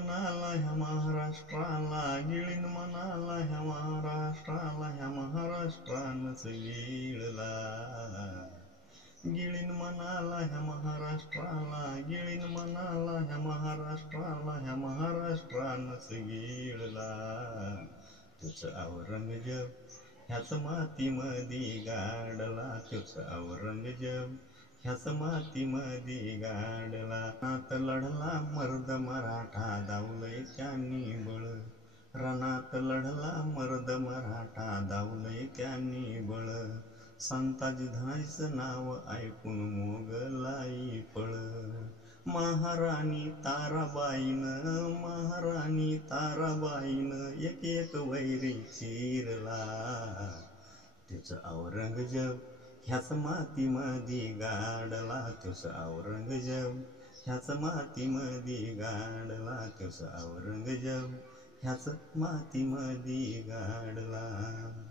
मनाला ह्या महाराष्ट्राला, गिळीन मनाला ह्या महाराष्ट्राला, ह्या महाराष्ट्रानच गिळला. गिळीन मनाला ह्या महाराष्ट्राला, गिळीन मनाला ह्या महाराष्ट्राला, ह्या महाराष्ट्रानच गिळला. तुझ औरंगजेब ह्याच मातीमधी गाडला, तुझ औरंगजेब ह्याच मातीमधी गाडला. रणात लढला मर्द मराठा, दावलय त्यांनी बळ. रणात लढला मर्द मराठा, दावलय त्यांनी बळ. संताजी धनाजीचं नाव ऐकून मोगलाई पळ. महाराणी ताराबाईनं, महाराणी ताराबाईनं एक एक वैरी चिरला. तुझ औरंगजेब ह्याच मातीमधी गाडला, तुझ औरंगजेब ह्याच मातीमधी गाडला, तुझ औरंगजेब ह्याच मातीमधी गाडला.